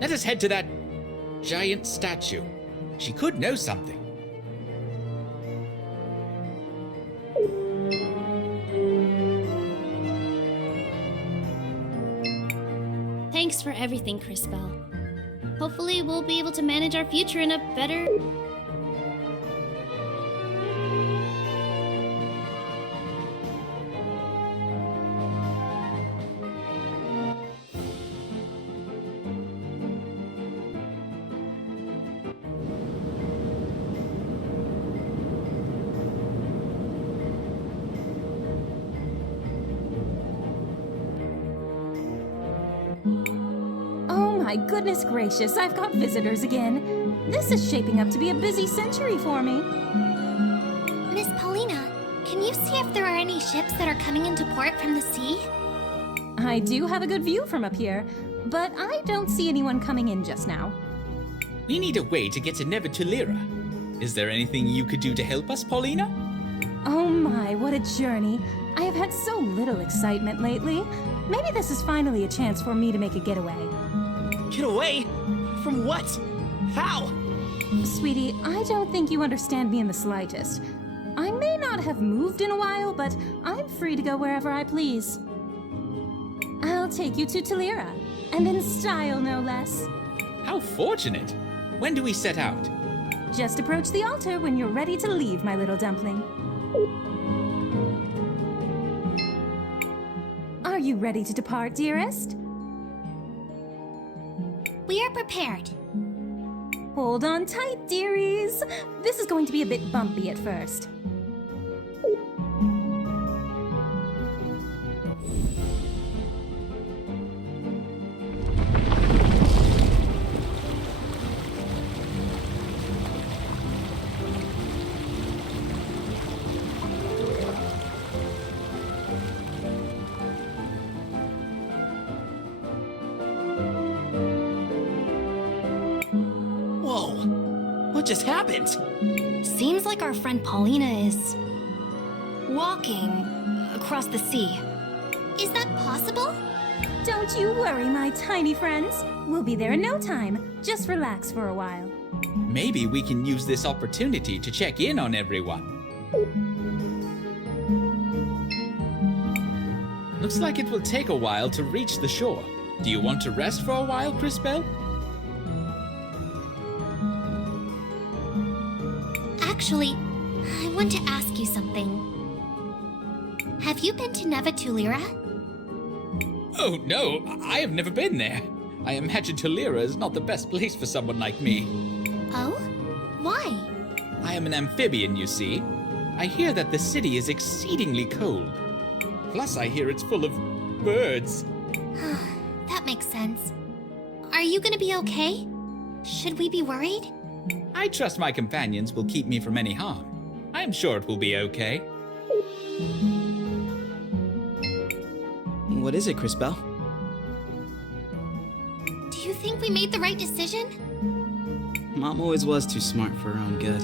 Let us head to that giant statue. She could know something. Thanks for everything, Crisbell. Hopefully we'll be able to manage our future in a better... My goodness gracious, I've got visitors again. This is shaping up to be a busy century for me. Miss Paulina, can you see if there are any ships that are coming into port from the sea? I do have a good view from up here, but I don't see anyone coming in just now. We need a way to get to Neva Tulira. Is there anything you could do to help us, Paulina? Oh my, what a journey. I have had so little excitement lately. Maybe this is finally a chance for me to make a getaway. Get away? From what? How? Sweetie, I don't think you understand me in the slightest. I may not have moved in a while, but I'm free to go wherever I please. I'll take you to Tulira, and in style, no less. How fortunate! When do we set out? Just approach the altar when you're ready to leave, my little dumpling. Are you ready to depart, dearest? We are prepared. Hold on tight, dearies. This is going to be a bit bumpy at first. What just happened? Seems like our friend Paulina is... walking across the sea. Is that possible? Don't you worry, my tiny friends. We'll be there in no time. Just relax for a while. Maybe we can use this opportunity to check in on everyone. Looks like it will take a while to reach the shore. Do you want to rest for a while, Crisbell? Actually, I want to ask you something. Have you been to Neva Tulira? Oh, no, I have never been there. I imagine Tulira is not the best place for someone like me. Oh? Why? I am an amphibian, you see. I hear that the city is exceedingly cold. Plus, I hear it's full of birds. That makes sense. Are you gonna be okay? Should we be worried? I trust my companions will keep me from any harm. I am sure it will be okay. What is it, Crisbell? Do you think we made the right decision? Mom always was too smart for her own good.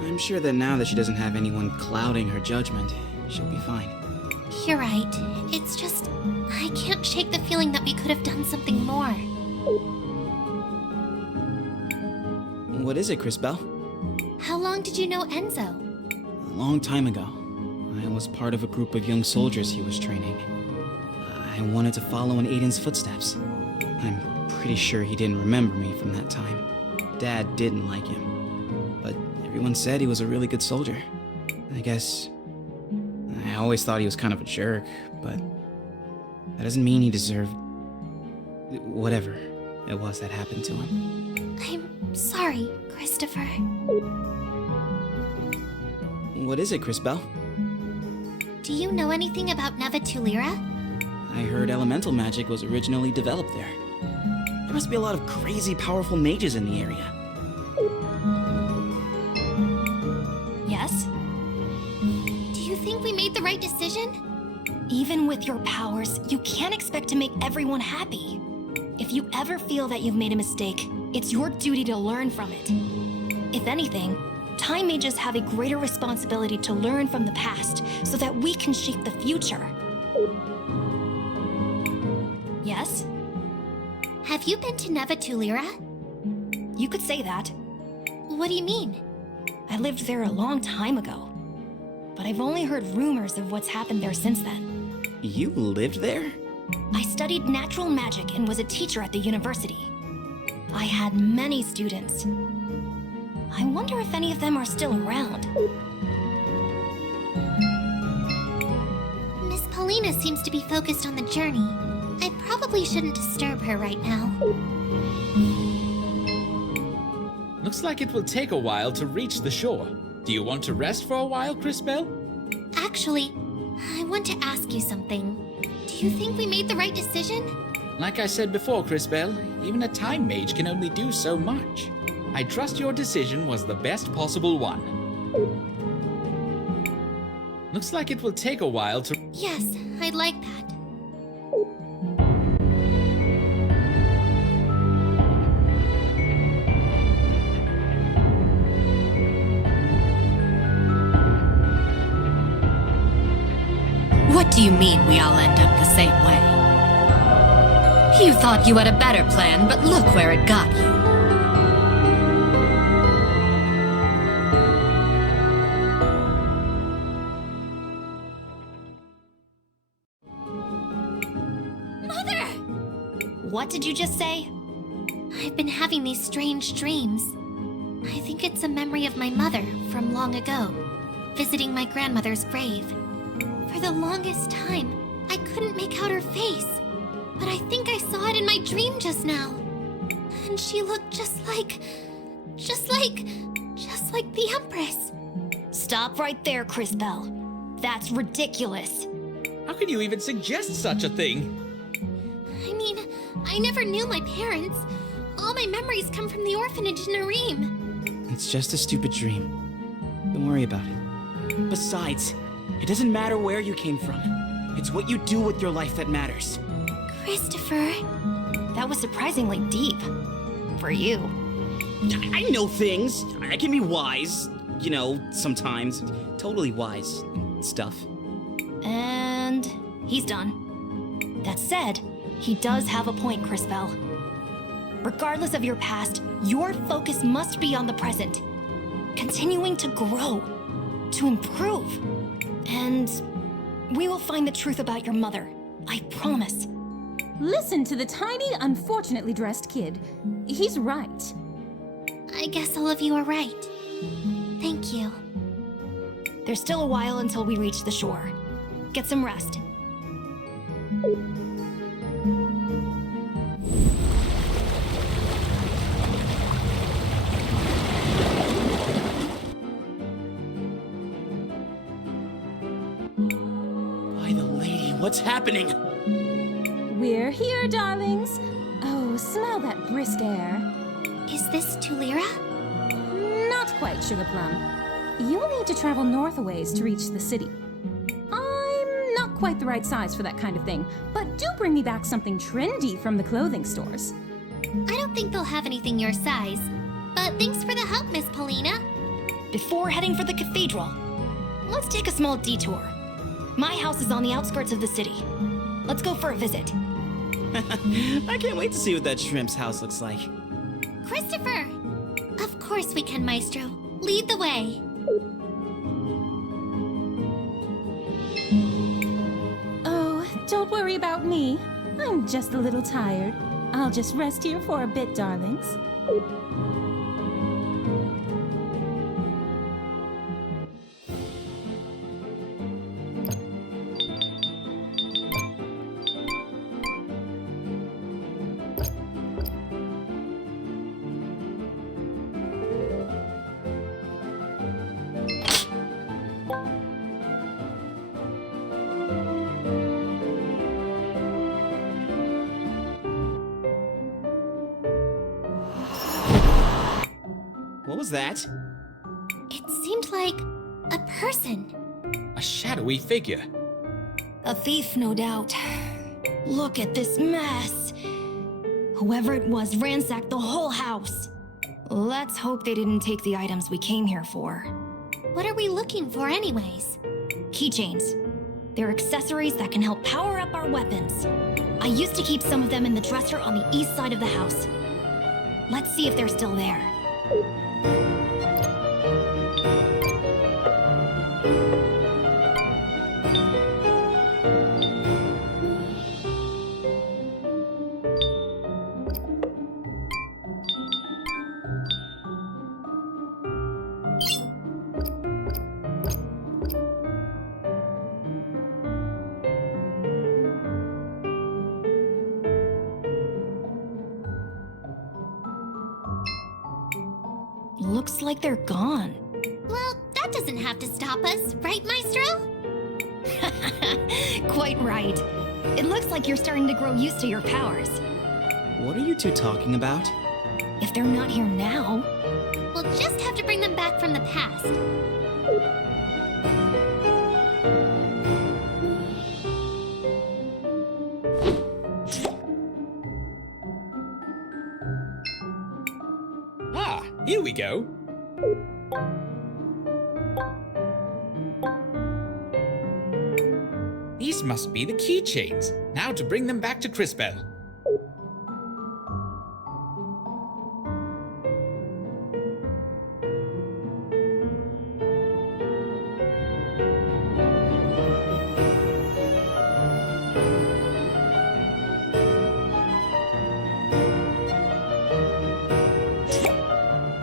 I'm sure that now that she doesn't have anyone clouding her judgment, she'll be fine. You're right. It's just... I can't shake the feeling that we could have done something more. What is it, Crisbell? How long did you know Enzo? A long time ago. I was part of a group of young soldiers he was training. I wanted to follow in Aiden's footsteps. I'm pretty sure he didn't remember me from that time. Dad didn't like him, but everyone said he was a really good soldier. I guess... I always thought he was kind of a jerk, but that doesn't mean he deserved... whatever it was that happened to him. I'm sorry, Christopher. What is it, Crisbell? Do you know anything about Neva Tulira? I heard elemental magic was originally developed there. There must be a lot of crazy powerful mages in the area. Yes? Do you think we made the right decision? Even with your powers, you can't expect to make everyone happy. If you ever feel that you've made a mistake, it's your duty to learn from it. If anything, Time Mages have a greater responsibility to learn from the past so that we can shape the future. Yes? Have you been to Neva Tulira? You could say that. What do you mean? I lived there a long time ago. But I've only heard rumors of what's happened there since then. You lived there? I studied natural magic and was a teacher at the university. I had many students. I wonder if any of them are still around. Miss Paulina seems to be focused on the journey. I probably shouldn't disturb her right now. Looks like it will take a while to reach the shore. Do you want to rest for a while, Crisbell? Actually, I want to ask you something. Do you think we made the right decision? Like I said before, Crisbell, even a time mage can only do so much. I trust your decision was the best possible one. Looks like it will take a while to... Yes, I'd like that. What do you mean we all end up the same way? You thought you had a better plan, but look where it got you. Mother! What did you just say? I've been having these strange dreams. I think it's a memory of my mother from long ago, visiting my grandmother's grave. For the longest time, I couldn't make out her face, but I think I saw it in my dream just now. And she looked just like the Empress. Stop right there, Crisbell. That's ridiculous. How can you even suggest such a thing? I mean, I never knew my parents. All my memories come from the orphanage in Arim. It's just a stupid dream. Don't worry about it. Besides, it doesn't matter where you came from. It's what you do with your life that matters. Christopher. That was surprisingly deep. For you. I know things. I can be wise. You know, sometimes. Totally wise and stuff. And he's done. That said, he does have a point, Crisbell. Regardless of your past, your focus must be on the present. Continuing to grow, to improve. And we will find the truth about your mother. I promise. Listen to the tiny, unfortunately dressed kid. He's right. I guess all of you are right. Thank you. There's still a while until we reach the shore. Get some rest. By the lady, what's happening? We're here, darlings. Oh, smell that brisk air. Is this Tulira? Not quite, Sugar Plum. You'll need to travel north a ways to reach the city. I'm not quite the right size for that kind of thing, but do bring me back something trendy from the clothing stores. I don't think they'll have anything your size. But thanks for the help, Miss Paulina. Before heading for the cathedral, let's take a small detour. My house is on the outskirts of the city. Let's go for a visit. I can't wait to see what that shrimp's house looks like. Christopher! Of course we can, Maestro. Lead the way. Oh, don't worry about me. I'm just a little tired. I'll just rest here for a bit, darlings. What was that? It seemed like a person. A shadowy figure. A thief, no doubt. Look at this mess. Whoever it was ransacked the whole house. Let's hope they didn't take the items we came here for. What are we looking for anyways? Keychains. They're accessories that can help power up our weapons. I used to keep some of them in the dresser on the east side of the house. Let's see if they're still there. Looks like they're gone. Well, that doesn't have to stop us, right, Maestro? Quite right. It looks like you're starting to grow used to your powers. What are you two talking about? If they're not here now... We'll just have to bring them back from the past. Ah, here we go. These must be the keychains. Now to bring them back to Crisbell.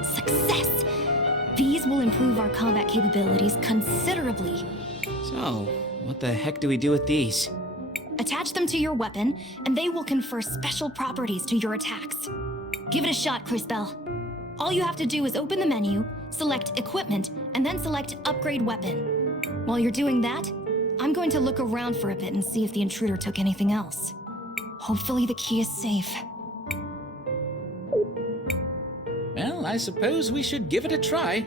Success! These will improve our combat capabilities considerably. So, what the heck do we do with these? Attach them to your weapon, and they will confer special properties to your attacks. Give it a shot, Crisbell. All you have to do is open the menu, select Equipment, and then select Upgrade Weapon. While you're doing that, I'm going to look around for a bit and see if the intruder took anything else. Hopefully the key is safe. Well, I suppose we should give it a try.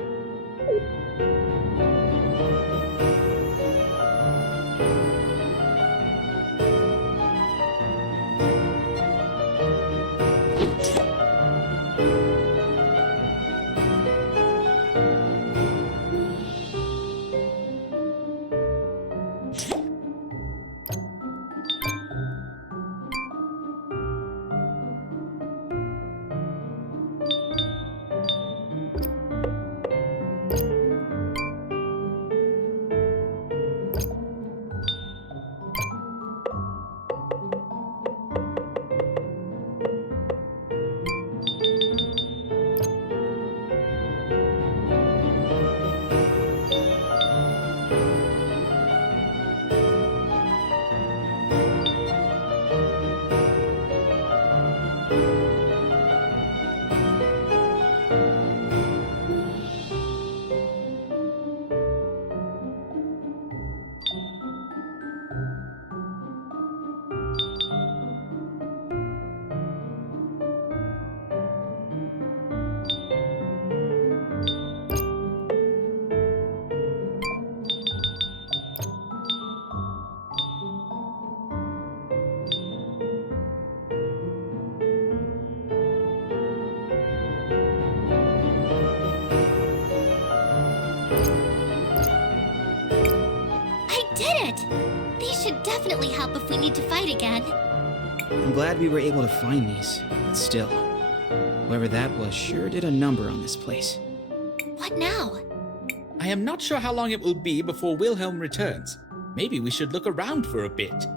Should definitely help if we need to fight again. I'm glad we were able to find these, but still, whoever that was sure did a number on this place. What now? I am not sure how long it will be before Wilhelm returns. Maybe we should look around for a bit.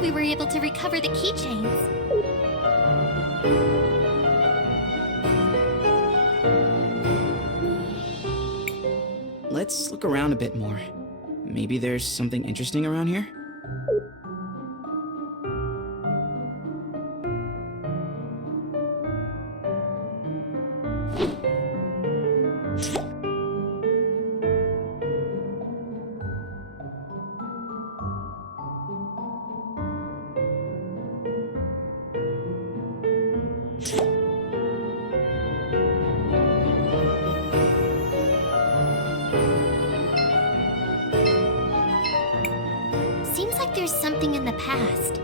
We were able to recover the keychains. Let's look around a bit more. Maybe there's something interesting around here? past.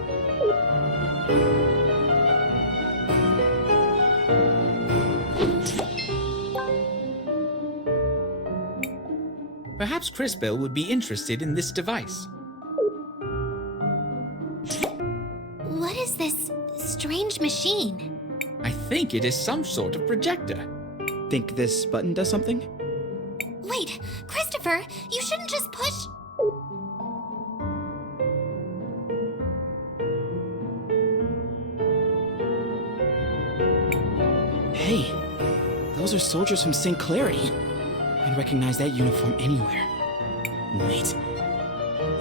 Perhaps Crisbell would be interested in this device. What is this strange machine? I think it is some sort of projector. Think this button does something? Wait, Christopher, you shouldn't just push... Hey, those are soldiers from St. Clarity. I'd recognize that uniform anywhere. Wait,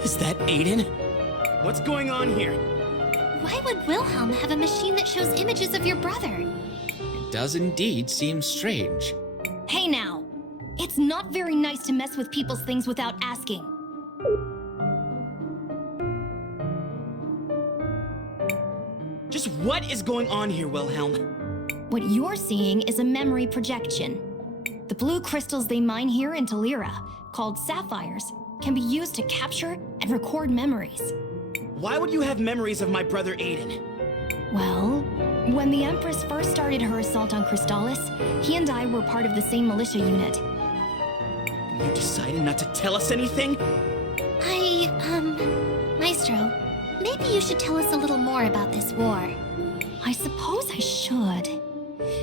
is that Aiden? What's going on here? Why would Wilhelm have a machine that shows images of your brother? It does indeed seem strange. Hey now! It's not very nice to mess with people's things without asking. Just what is going on here, Wilhelm? What you're seeing is a memory projection. The blue crystals they mine here in Tulira, called sapphires, can be used to capture and record memories. Why would you have memories of my brother Aiden? Well, when the Empress first started her assault on Crystalis, he and I were part of the same militia unit. You decided not to tell us anything? Maestro, maybe you should tell us a little more about this war. I suppose I should.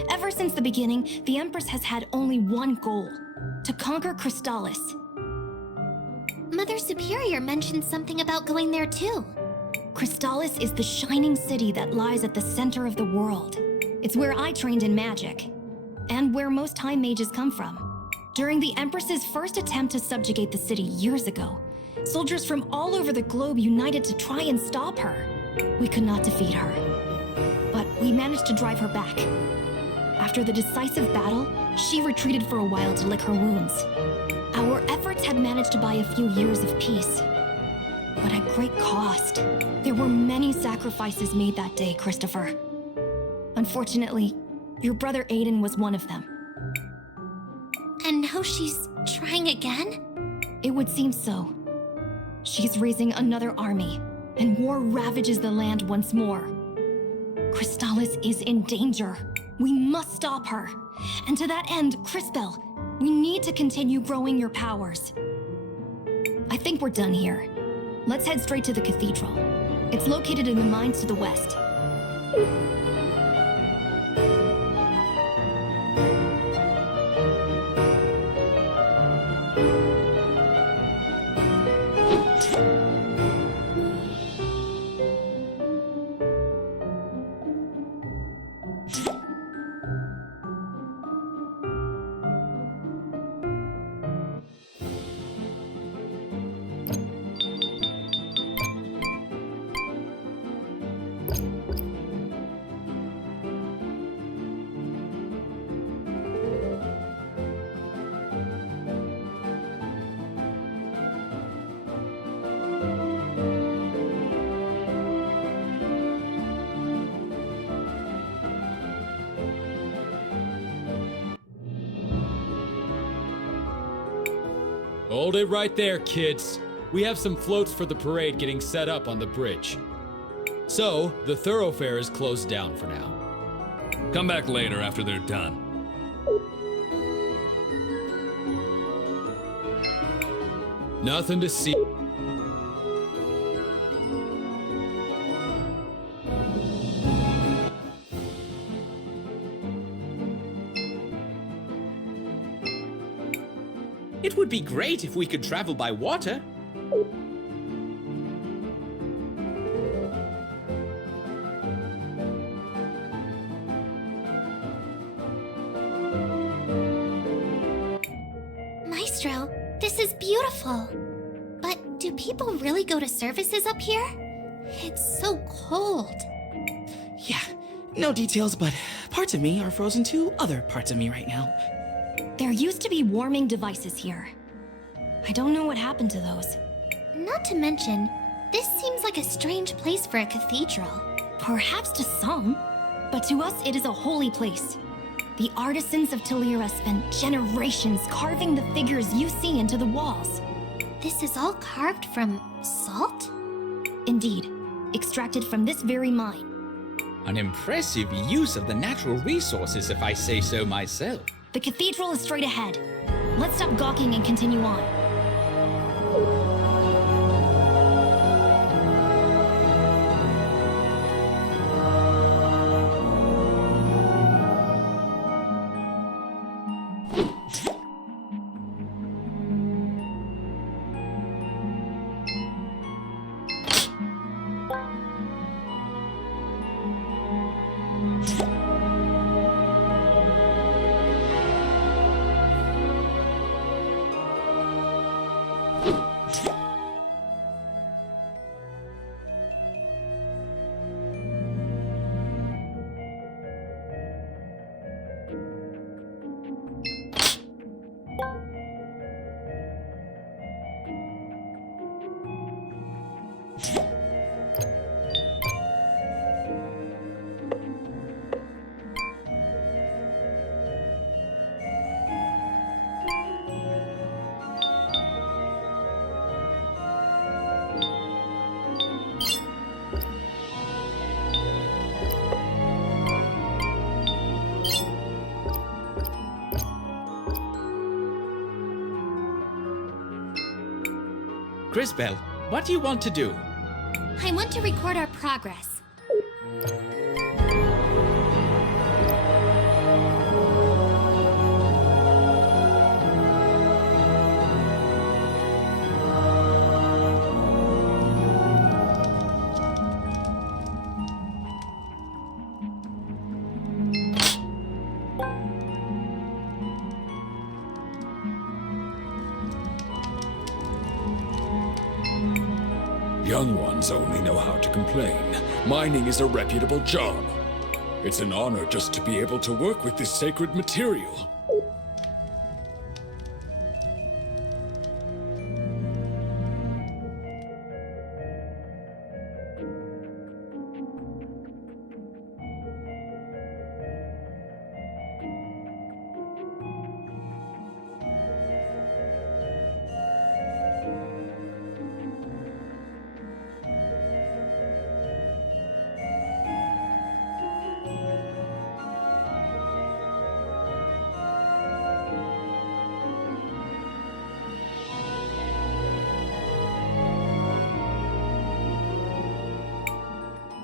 Ever since the beginning, the Empress has had only one goal: to conquer Crystalis. Mother Superior mentioned something about going there too. Crystalis is the shining city that lies at the center of the world. It's where I trained in magic, and where most Time Mages come from. During the Empress's first attempt to subjugate the city years ago, soldiers from all over the globe united to try and stop her. We could not defeat her, but we managed to drive her back. After the decisive battle, she retreated for a while to lick her wounds. Our efforts had managed to buy a few years of peace, but at great cost. There were many sacrifices made that day, Christopher. Unfortunately, your brother Aiden was one of them. And now she's trying again? It would seem so. She's raising another army, and war ravages the land once more. Crystalis is in danger. We must stop her. And to that end, Crisbell, we need to continue growing your powers. I think we're done here. Let's head straight to the cathedral. It's located in the mines to the west. Hold it right there, kids. We have some floats for the parade getting set up on the bridge. So, the thoroughfare is closed down for now. Come back later after they're done. Nothing to see. It would be great if we could travel by water. Maestro, this is beautiful. But do people really go to services up here? It's so cold. Yeah, no details, but parts of me are frozen to other parts of me right now. There used to be warming devices here. I don't know what happened to those. Not to mention, this seems like a strange place for a cathedral. Perhaps to some, but to us it is a holy place. The artisans of Tulira spent generations carving the figures you see into the walls. This is all carved from salt? Indeed, extracted from this very mine. An impressive use of the natural resources, if I say so myself. The cathedral is straight ahead. Let's stop gawking and continue on. Crisbell, what do you want to do? I want to record our progress. Young ones only know how to complain. Mining is a reputable job. It's an honor just to be able to work with this sacred material.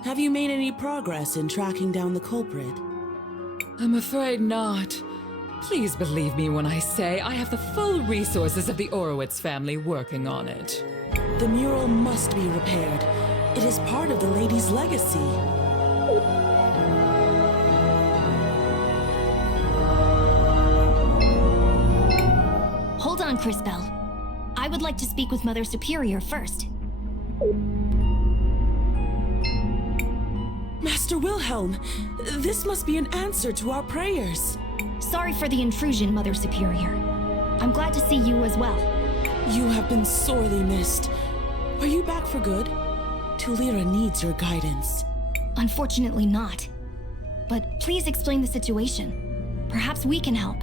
Have you made any progress in tracking down the culprit? I'm afraid not. Please believe me when I say I have the full resources of the Orowitz family working on it. The mural must be repaired. It is part of the lady's legacy. Hold on, Crisbell. I would like to speak with Mother Superior first. Master Wilhelm, this must be an answer to our prayers. Sorry for the intrusion, Mother Superior. I'm glad to see you as well. You have been sorely missed. Are you back for good? Tulira needs your guidance. Unfortunately not. But please explain the situation. Perhaps we can help.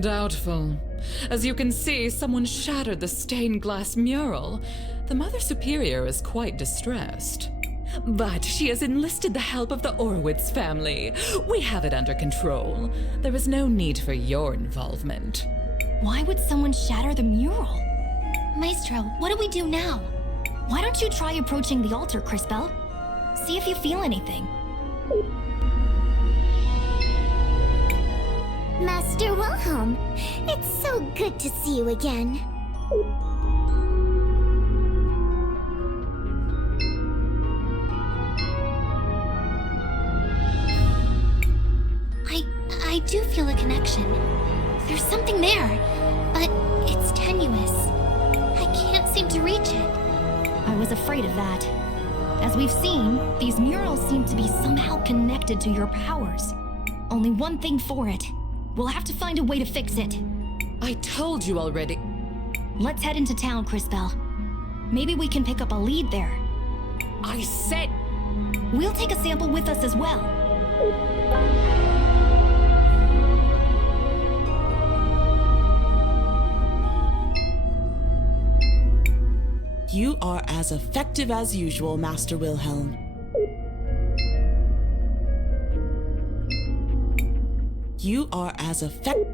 Doubtful. As you can see, someone shattered the stained glass mural. The Mother Superior is quite distressed. But she has enlisted the help of the Orowitz family. We have it under control. There is no need for your involvement. Why would someone shatter the mural? Maestro, what do we do now? Why don't you try approaching the altar, Crisbell? See if you feel anything. Master Wilhelm, it's so good to see you again. I do feel a connection. There's something there, but it's tenuous. I can't seem to reach it. I was afraid of that. As we've seen, these murals seem to be somehow connected to your powers. Only one thing for it. We'll have to find a way to fix it. I told you already. Let's head into town, Crisbell. Maybe we can pick up a lead there. I said... We'll take a sample with us as well. You You are as effective as usual, Master Wilhelm. You are as effective.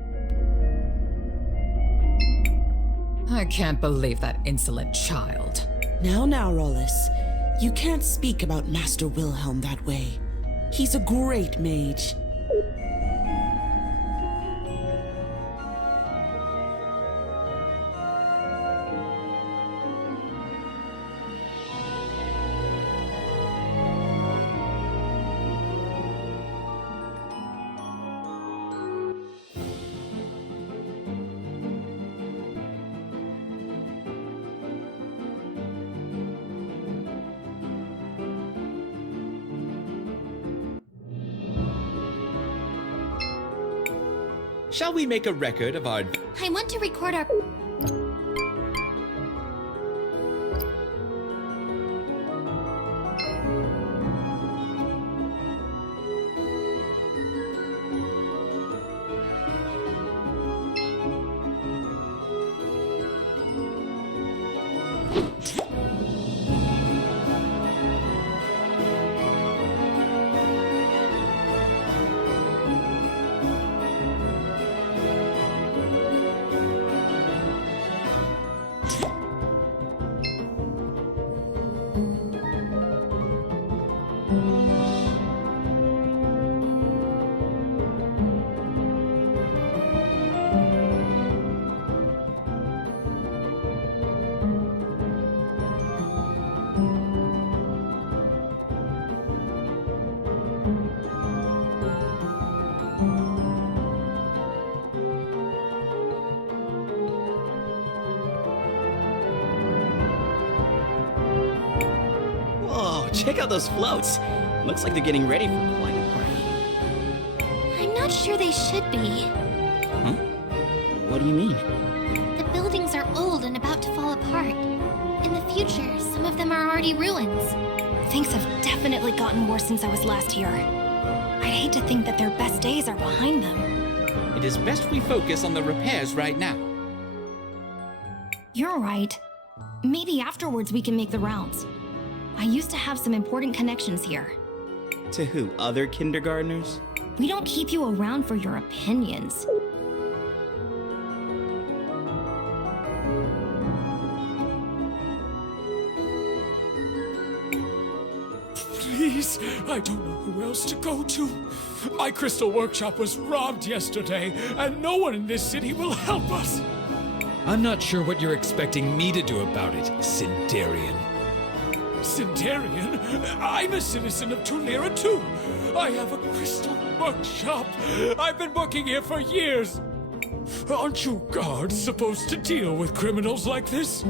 I can't believe that insolent child. Now, Rollis. You can't speak about Master Wilhelm that way. He's a great mage. Shall we make a record of our... I want to record our... Check out those floats. Looks like they're getting ready for quite a party. I'm not sure they should be. Huh? What do you mean? The buildings are old and about to fall apart. In the future, some of them are already ruins. Things have definitely gotten worse since I was last here. I'd hate to think that their best days are behind them. It is best we focus on the repairs right now. You're right. Maybe afterwards we can make the rounds. I used to have some important connections here. To who? Other kindergartners? We don't keep you around for your opinions. Please, I don't know who else to go to. My crystal workshop was robbed yesterday, and no one in this city will help us. I'm not sure what you're expecting me to do about it, Sindarian. Sindarian? I'm a citizen of Tulira too. I have a crystal workshop. I've been working here for years. Aren't you guards supposed to deal with criminals like this?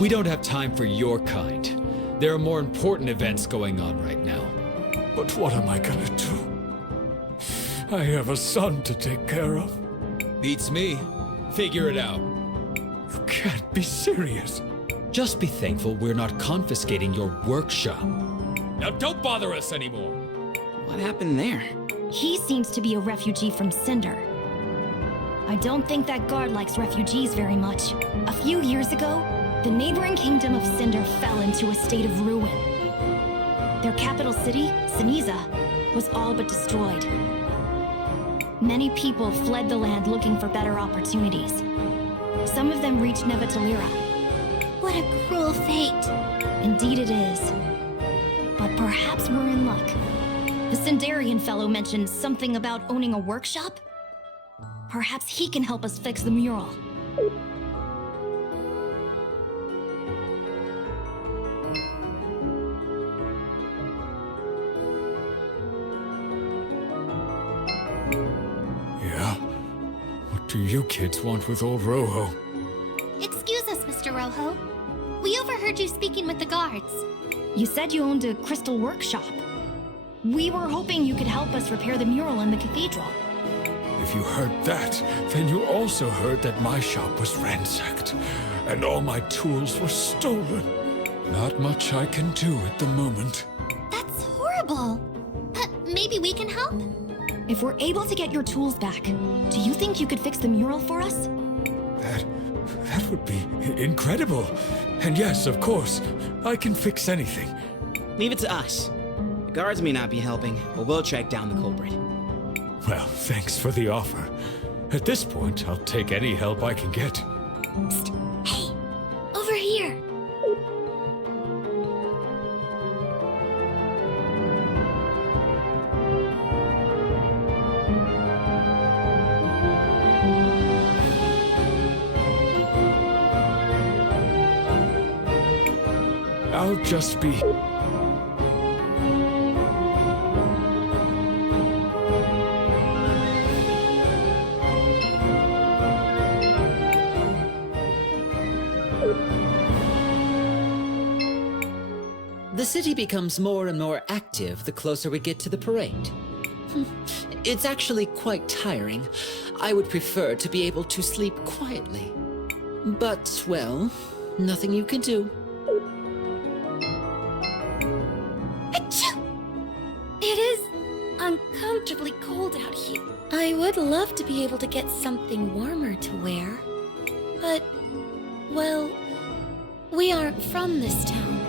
We don't have time for your kind. There are more important events going on right now. But what am I gonna do? I have a son to take care of. Beats me. Figure it out. You can't be serious. Just be thankful we're not confiscating your workshop. Now don't bother us anymore. What happened there? He seems to be a refugee from Cinder. I don't think that guard likes refugees very much. A few years ago, the neighboring kingdom of Cinder fell into a state of ruin. Their capital city, Siniza, was all but destroyed. Many people fled the land looking for better opportunities. Some of them reached Neva Tulira. What a cruel fate. Indeed it is. But perhaps we're in luck. The Sindarian fellow mentioned something about owning a workshop? Perhaps he can help us fix the mural. Yeah? What do you kids want with old Rojo? Excuse us, Mr. Rojo. We overheard you speaking with the guards. You said you owned a crystal workshop. We were hoping you could help us repair the mural in the cathedral. If you heard that, then you also heard that my shop was ransacked, and all my tools were stolen. Not much I can do at the moment. That's horrible. Maybe we can help? If we're able to get your tools back, do you think you could fix the mural for us? That would be incredible. And yes, of course, I can fix anything. Leave it to us. The guards may not be helping, but we'll track down the culprit. Well, thanks for the offer. At this point, I'll take any help I can get. Psst. Hey, over here. I'll just be... The city becomes more and more active the closer we get to the parade. It's actually quite tiring. I would prefer to be able to sleep quietly. But, well, nothing you can do. It is uncomfortably cold out here. I would love to be able to get something warmer to wear. But, well, we aren't from this town,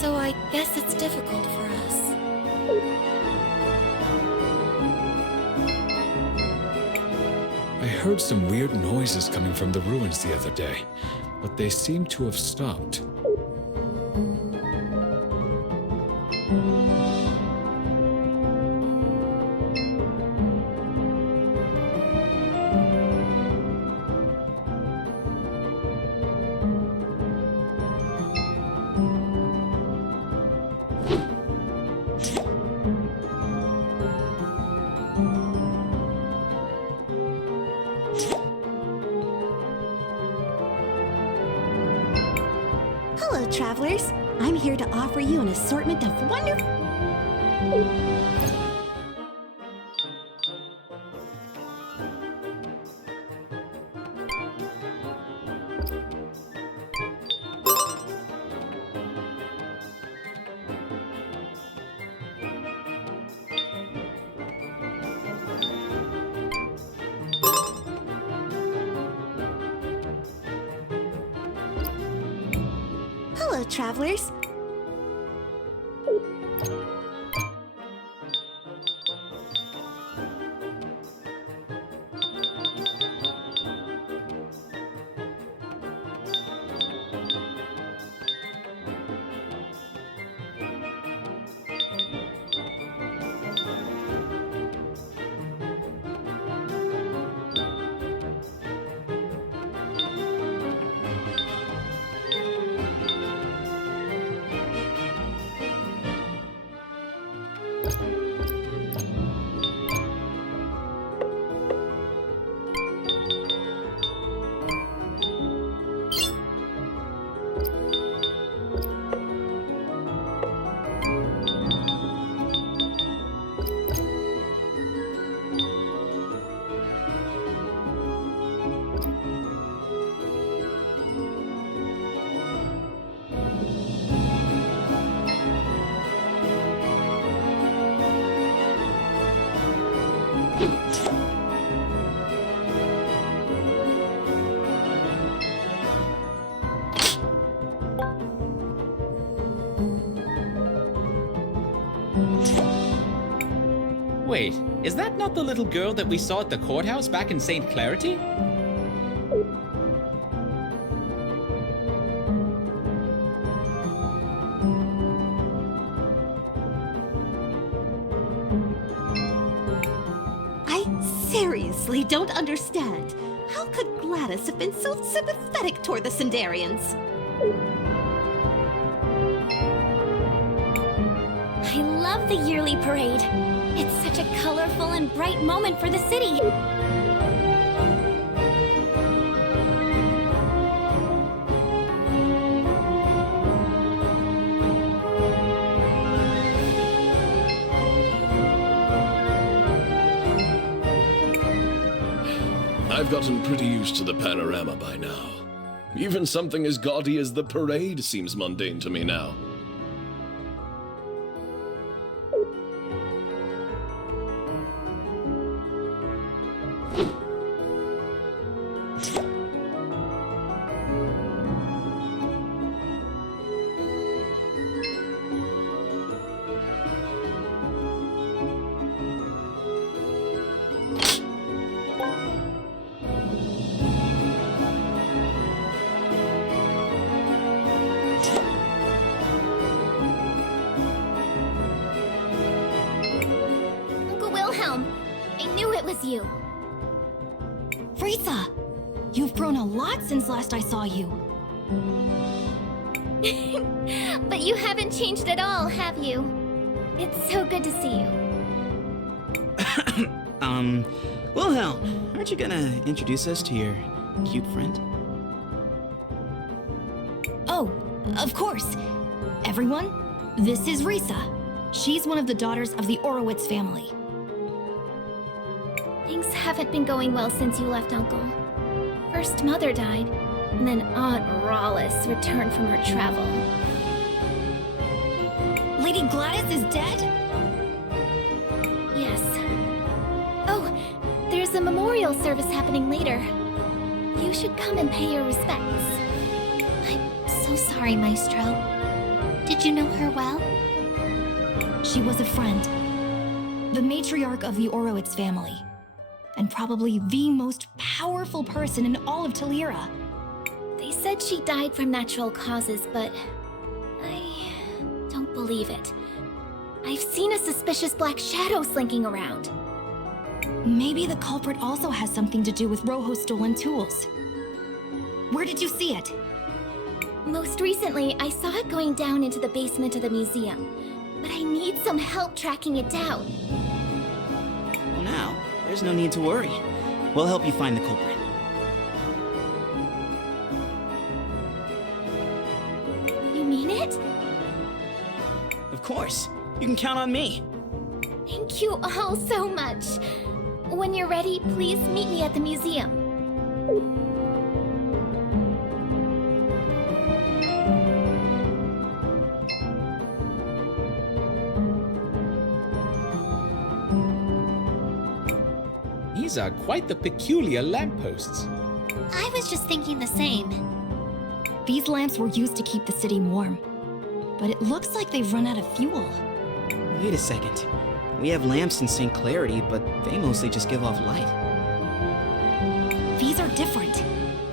so I guess it's difficult for us. I heard some weird noises coming from the ruins the other day, but they seem to have stopped. Hello, travelers. I'm here to offer you an assortment of wonderful... Hello, travelers. Wait, is that not the little girl that we saw at the courthouse back in St. Clarity? I seriously don't understand. How could Gladys have been so sympathetic toward the Sindarians? I love the yearly parade. It's such a colorful and bright moment for the city. I've gotten pretty used to the panorama by now. Even something as gaudy as the parade seems mundane to me now. it was you. Rysa, you've grown a lot since last I saw you. But you haven't changed at all, have you? It's so good to see you. Wilhelm, aren't you gonna introduce us to your cute friend? Oh, of course. Everyone, this is Rysa. She's one of the daughters of the Orowitz family. Things haven't been going well since you left, Uncle. First Mother died, and then Aunt Rawless returned from her travel. Lady Gladys is dead? Yes. Oh, there's a memorial service happening later. You should come and pay your respects. I'm so sorry, Maestro. Did you know her well? She was a friend. The matriarch of the Orowitz family. And probably the most powerful person in all of Tulira. They said she died from natural causes, but I don't believe it. I've seen a suspicious black shadow slinking around. Maybe the culprit also has something to do with Rojo's stolen tools. Where did you see it? Most recently, I saw it going down into the basement of the museum, but I need some help tracking it down. Well, now, there's no need to worry. We'll help you find the culprit. You mean it? Of course. You can count on me. Thank you all so much. When you're ready, please meet me at the museum. These are quite the peculiar lampposts. I was just thinking the same. These lamps were used to keep the city warm. But it looks like they've run out of fuel. Wait a second. We have lamps in St. Clarity, but they mostly just give off light. These are different.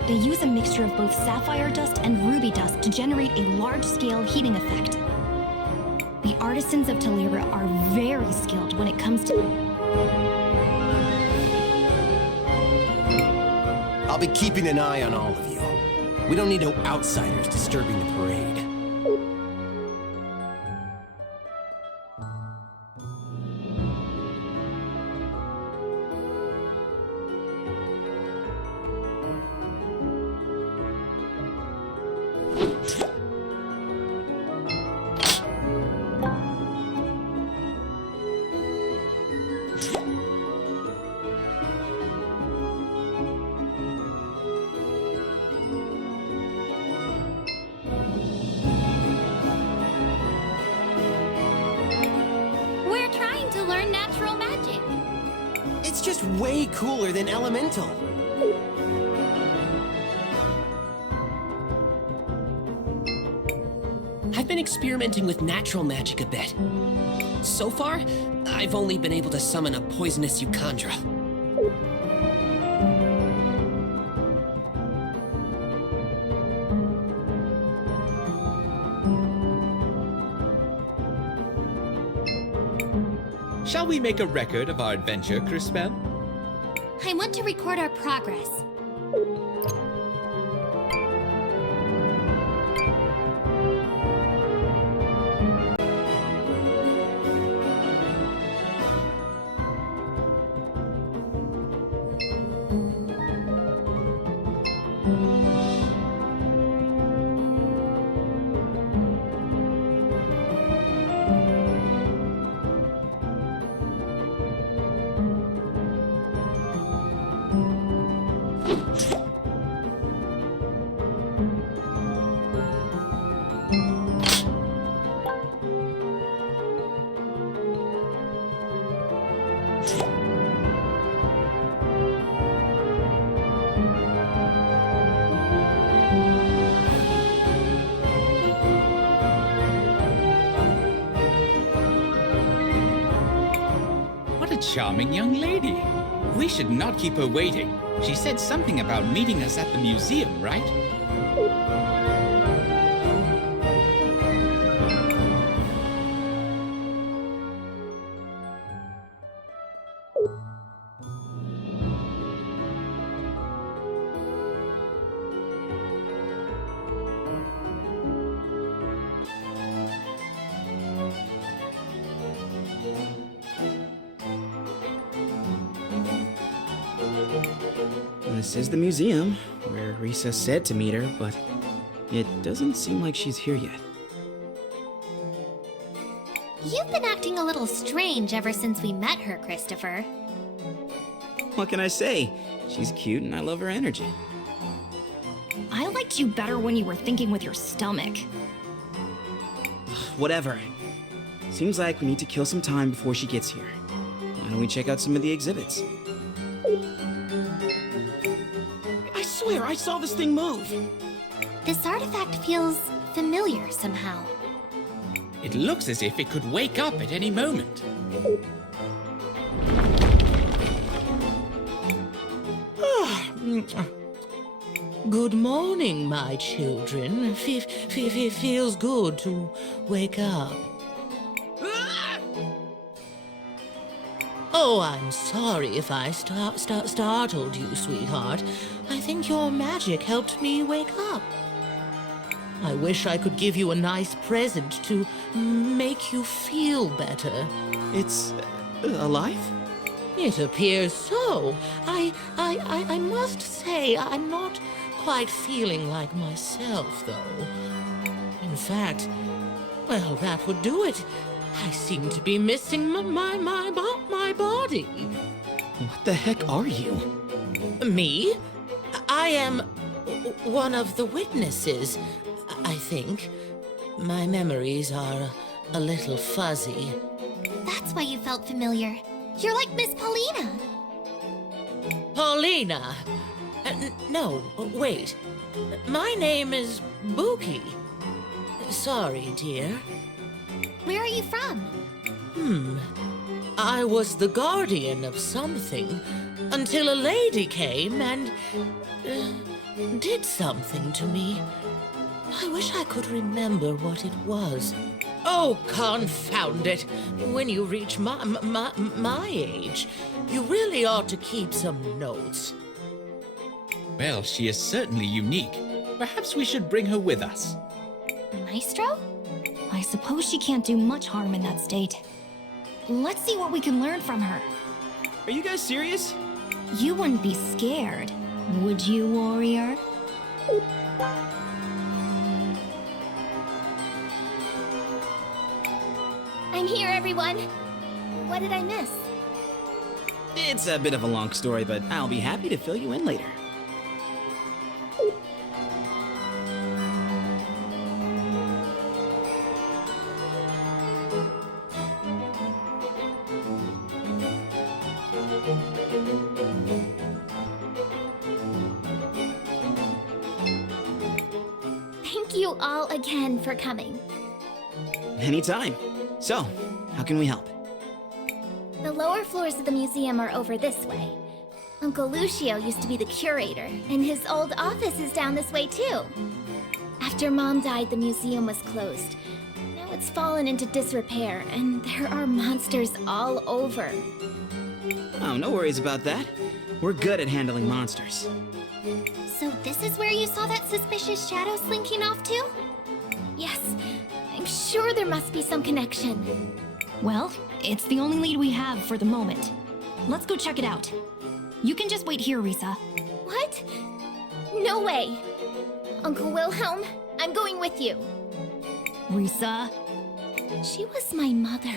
They use a mixture of both sapphire dust and ruby dust to generate a large-scale heating effect. The artisans of Tulira are very skilled when it comes to... I'll be keeping an eye on all of you. We don't need no outsiders disturbing the parade. Way cooler than elemental. I've been experimenting with natural magic a bit. So far, I've only been able to summon a poisonous Eucandra. Shall we make a record of our adventure, Crisbell? I want to record our progress. Charming young lady. We should not keep her waiting. She said something about meeting us at the museum, right? This is the museum, where Rysa said to meet her, but it doesn't seem like she's here yet. You've been acting a little strange ever since we met her, Christopher. What can I say? She's cute and I love her energy. I liked you better when you were thinking with your stomach. Whatever. Seems like we need to kill some time before she gets here. Why don't we check out some of the exhibits? I swear I saw this thing move! This artifact feels familiar somehow. It looks as if it could wake up at any moment. Good morning, my children. Feels good to wake up. Oh, I'm sorry if I startled you, sweetheart. I think your magic helped me wake up. I wish I could give you a nice present to make you feel better. It's alive? It appears so. I must say I'm not quite feeling like myself, though. In fact, well, that would do it. I seem to be missing my body. What the heck are you? Me? I am one of the witnesses, I think. My memories are a little fuzzy. That's why you felt familiar. You're like Miss Paulina. Paulina? No, wait. My name is Buki. Sorry, dear. Where are you from? I was the guardian of something until a lady came and did something to me. I wish I could remember what it was. Oh, confound it! When you reach my age, you really ought to keep some notes. Well, she is certainly unique. Perhaps we should bring her with us. Maestro? I suppose she can't do much harm in that state. Let's see what we can learn from her. Are you guys serious? You wouldn't be scared, would you, warrior? I'm here, everyone. What did I miss? It's a bit of a long story, but I'll be happy to fill you in later. Thank you all again for coming. Anytime. So, how can we help? The lower floors of the museum are over this way. Uncle Lucio used to be the curator, and his old office is down this way too. After Mom died, the museum was closed. Now it's fallen into disrepair, and there are monsters all over. Oh, no worries about that. We're good at handling monsters. So this is where you saw that suspicious shadow slinking off to? Yes, I'm sure there must be some connection. Well, it's the only lead we have for the moment. Let's go check it out. You can just wait here, Rysa. What? No way! Uncle Wilhelm, I'm going with you. Rysa? She was my mother.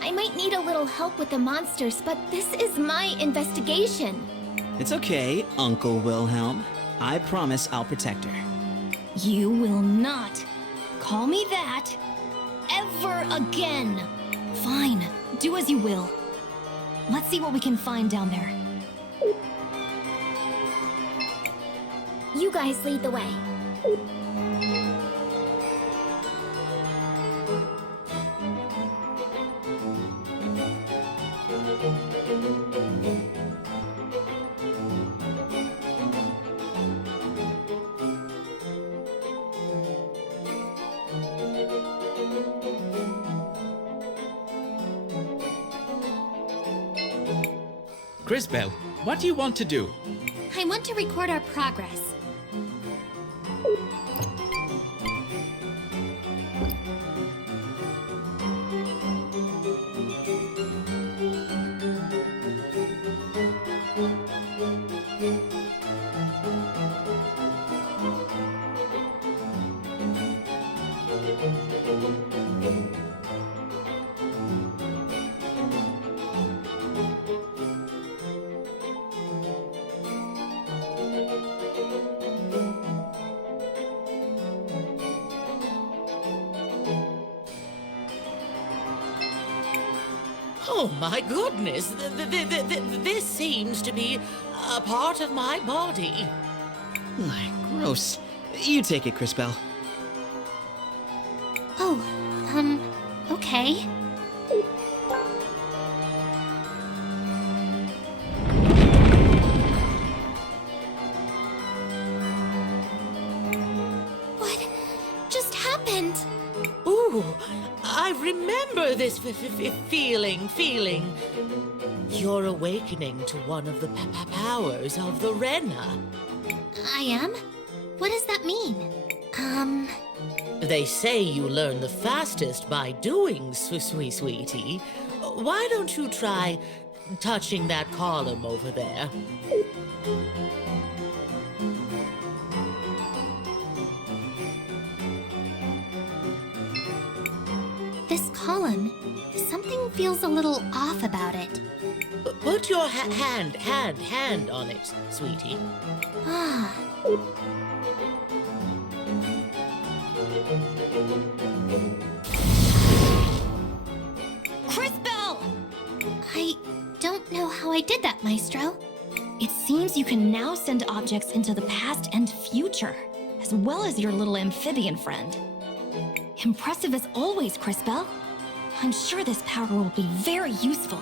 I might need a little help with the monsters, but this is my investigation. It's okay, Uncle Wilhelm. I promise I'll protect her. You will not call me that ever again. Fine, do as you will. Let's see what we can find down there. You guys lead the way. Crisbell, what do you want to do? I want to record our progress. Oh my goodness, this seems to be a part of my body. Gross. You take it, Crisbell. Oh, okay. What just happened? Ooh, I remember this feeling. You're awakening to one of the powers of the Rena. I am? What does that mean? They say you learn the fastest by doing, sweetie. Why don't you try touching that column over there? This column, something feels a little off about it. Put your hand on it, sweetie. Ah. Crisbell! I don't know how I did that, Maestro. It seems you can now send objects into the past and future, as well as your little amphibian friend. Impressive as always, Crisbell. I'm sure this power will be very useful.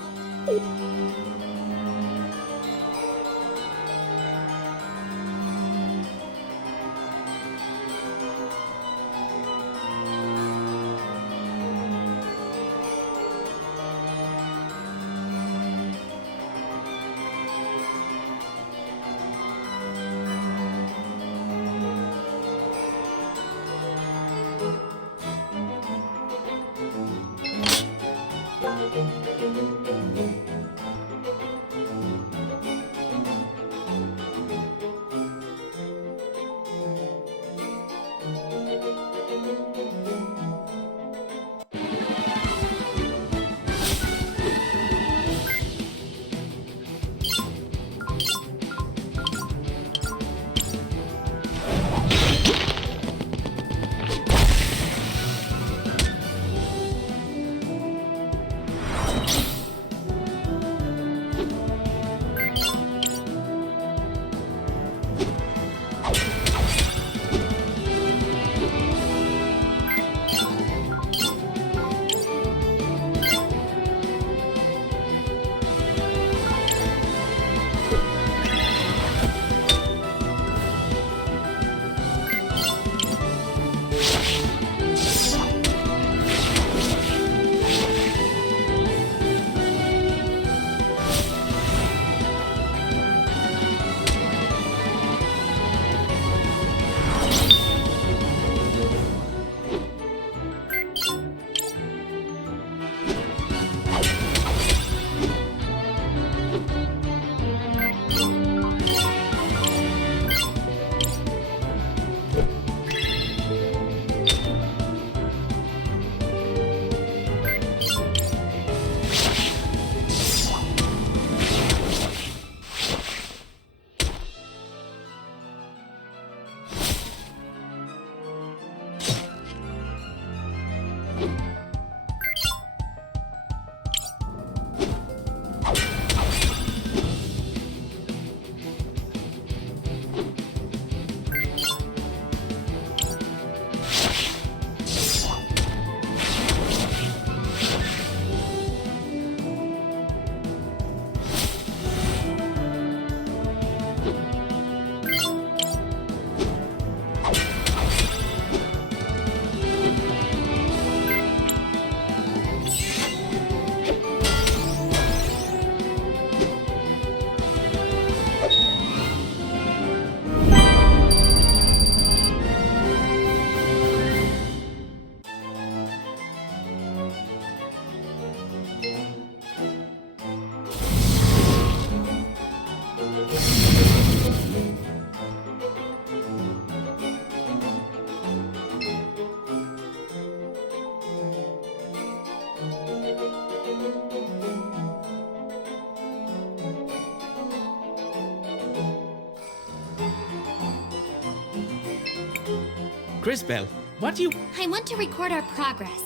Crisbell, what do you... I want to record our progress.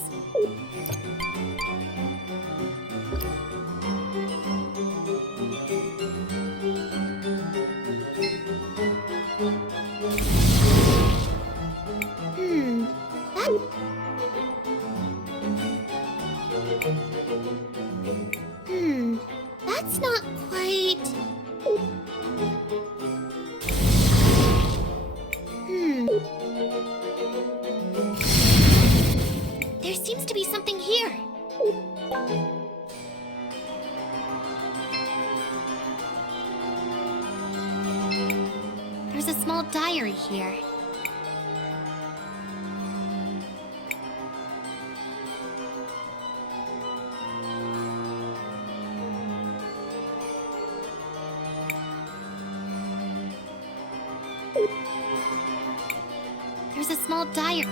small diary here. There's a small diary.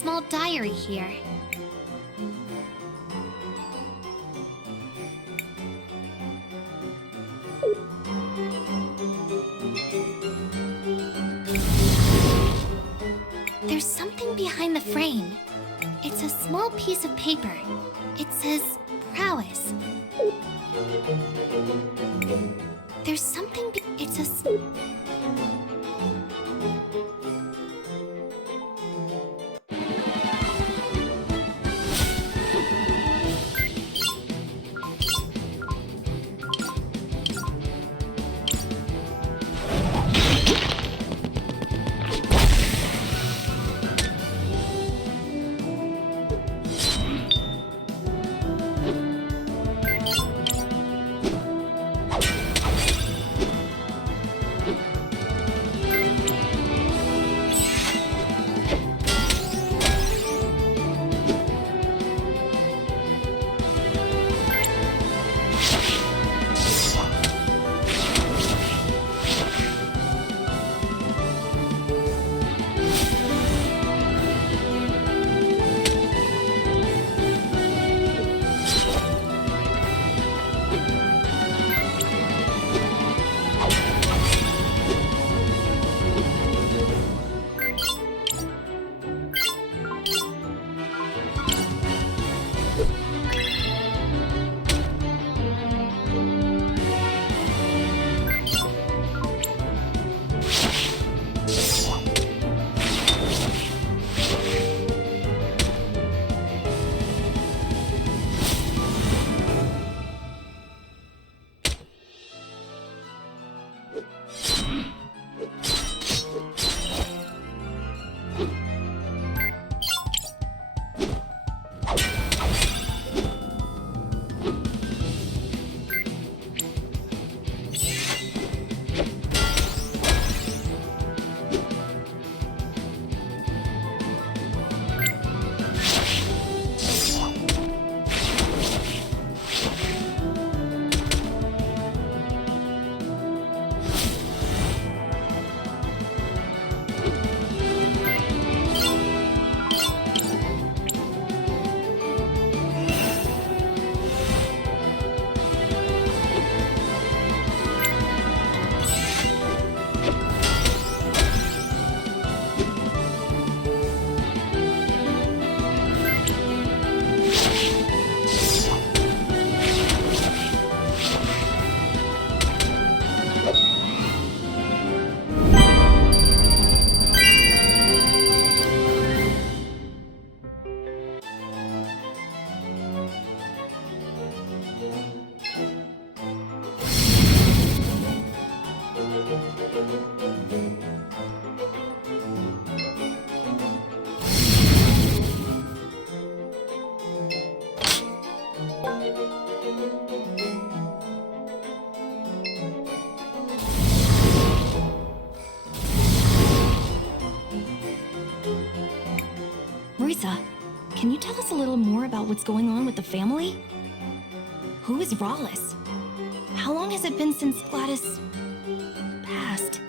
small diary here. There's something behind the frame. It's a small piece of paper. It says prowess. There's something it's a Rysa, can you tell us a little more about what's going on with the family? Who is Rawless? How long has it been since Gladys passed?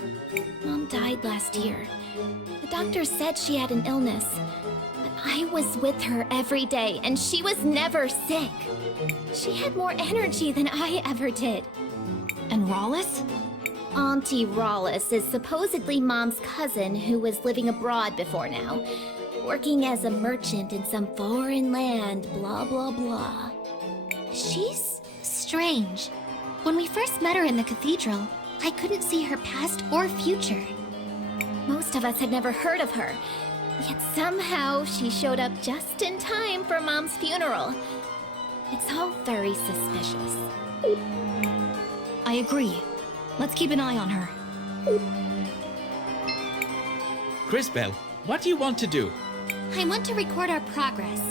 Mom died last year. The doctor said she had an illness. But I was with her every day, and she was never sick. She had more energy than I ever did. And Rawless? Auntie Rawless is supposedly Mom's cousin who was living abroad before now. Working as a merchant in some foreign land, blah blah blah. She's strange. When we first met her in the cathedral, I couldn't see her past or future. Most of us had never heard of her, yet somehow she showed up just in time for Mom's funeral. It's all very suspicious. I agree. Let's keep an eye on her. Crisbell, what do you want to do? I want to record our progress.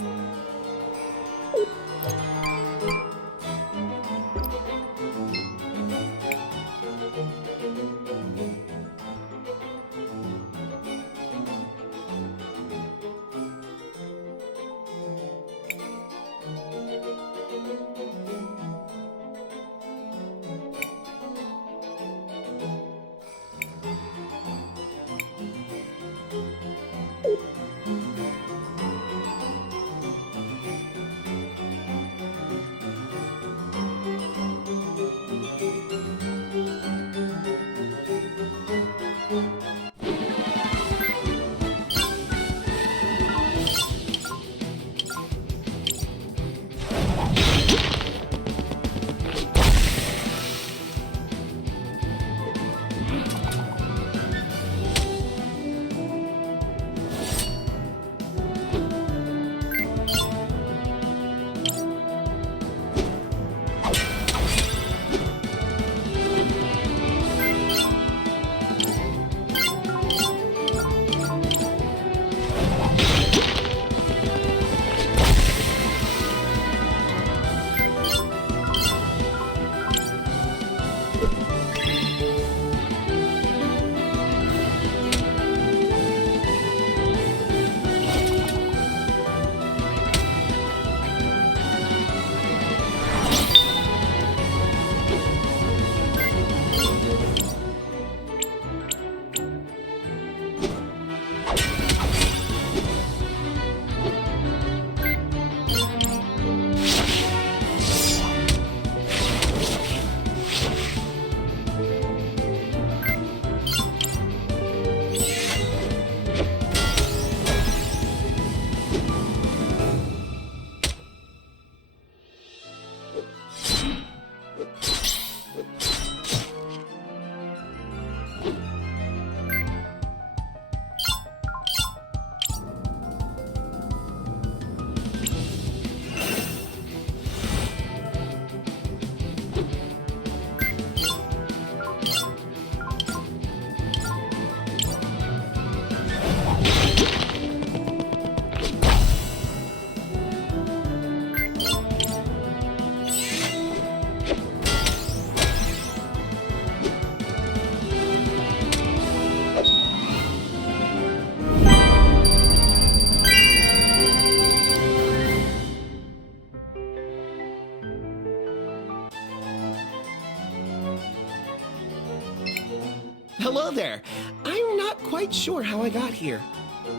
hello there. I'm not quite sure how I got here,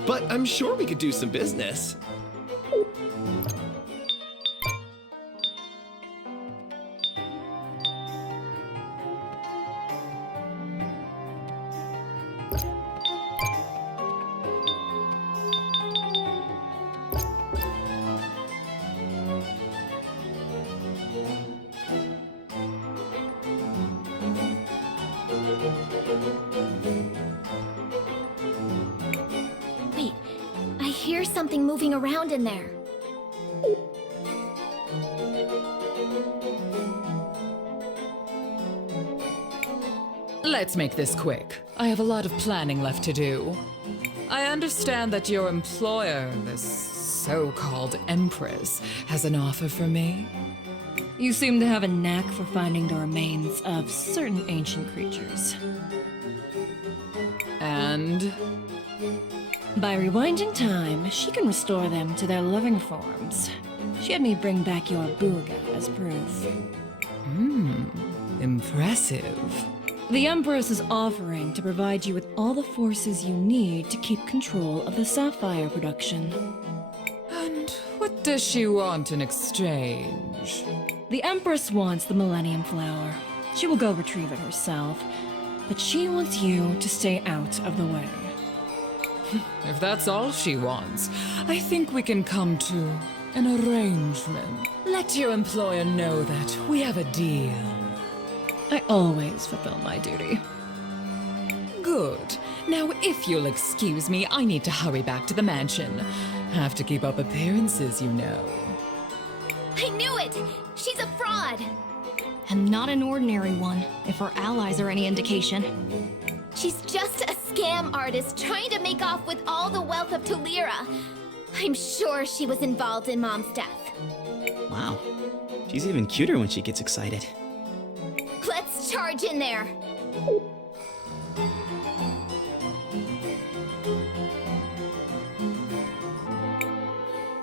but I'm sure we could do some business. Wait, I hear something moving around in there. Let's make this quick. I have a lot of planning left to do. I understand that your employer, this so-called Empress, has an offer for me. You seem to have a knack for finding the remains of certain ancient creatures. And? By rewinding time, she can restore them to their living forms. She had me bring back your Buagat as proof. Impressive. The Empress is offering to provide you with all the forces you need to keep control of the sapphire production. And what does she want in exchange? The Empress wants the Millennium Flower. She will go retrieve it herself, but she wants you to stay out of the way. If that's all she wants, I think we can come to an arrangement. Let your employer know that we have a deal. I always fulfill my duty. Good. Now, if you'll excuse me, I need to hurry back to the mansion. Have to keep up appearances, you know. I knew it! She's a fraud! And not an ordinary one, if her allies are any indication. She's just a scam artist trying to make off with all the wealth of Tulira. I'm sure she was involved in Mom's death. Wow. She's even cuter when she gets excited. Let's charge in there!